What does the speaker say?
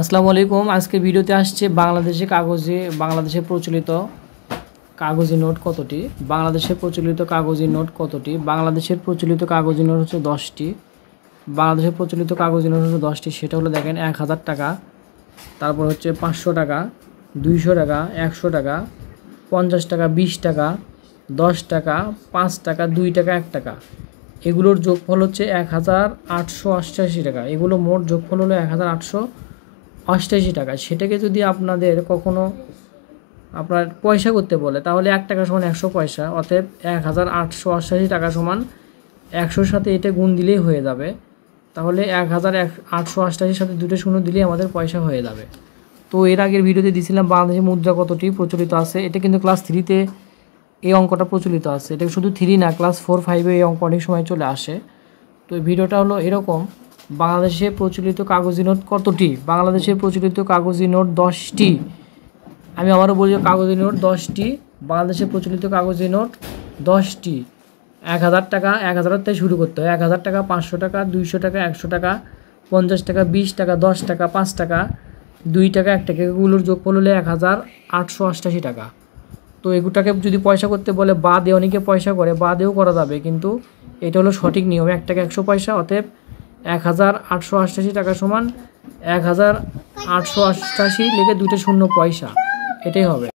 আসসালামু আলাইকুম। আজকে ভিডিওতে আসছে বাংলাদেশে প্রচলিত কাগজি নোট কতটি, বাংলাদেশে প্রচলিত কাগজি নোট কতটি। বাংলাদেশের প্রচলিত কাগজি নোট হচ্ছে 10টি। বাংলাদেশের প্রচলিত কাগজি নোট হচ্ছে 10টি। সেটা হলো দেখেন 1000 টাকা, তারপর হচ্ছে 500 টাকা, 200 টাকা, 100 টাকা, 50 টাকা, 20 টাকা, 10 টাকা, 5 টাকা, 2 টাকা, 1 টাকা। এগুলোর যোগফল হচ্ছে 1888 টাকা। এগুলো মোট যোগফল হলো 1888 টাকা। সেটাকে যদি আপনাদের কখনো আপনার পয়সা করতে বলে তাহলে 1 টাকা সমান 100 পয়সা, অতএব 1888 টাকা সমান 100-র সাথে এটা গুণ দিলেই হয়ে যাবে। তাহলে 1888-র সাথে 2টা শূন্য দিলেই আমাদের পয়সা হয়ে যাবে। তো এর আগের ভিডিওতে দিয়েছিলাম বাংলাদেশের মুদ্রা কতটি প্রচলিত আছে। এটা কিন্তু ক্লাস 3-তে এই অঙ্কটা প্রচলিত আছে। এটা শুধু 3 না, ক্লাস 4-5-এ এই অঙ্ক অনেক সময় চলে আসে। তো এই ভিডিওটা হলো এরকম, বাংলাদেশে প্রচলিত কাগজি নোট কতটি। বাংলাদেশের প্রচলিত কাগজি নোট 10টি। আমি আবারও বলি, কাগজি নোট 10টি। বাংলাদেশে প্রচলিত কাগজি নোট 10টি। 1000 টাকা, 1000 থেকে শুরু করতে হয়। 1000 টাকা, 500 টাকা, 200 টাকা, 100 টাকা, 50 টাকা, 20 টাকা, 10 টাকা, 5 টাকা, 2 টাকা, 1 টাকা। এগুলোর যোগফল হলে 1888 টাকা। তো এগুলোটাকে যদি পয়সা করতে বলে বা দিয়ে অনেকে পয়সা করে, বা দিয়েও করা যাবে, কিন্তু এটা হলো সঠিক নিয়ম। 1 টাকা 100 পয়সা, অতএব 1888 টাকা সমান 1888 লিখে 2টা শূন্য পয়সা, এটাই হবে।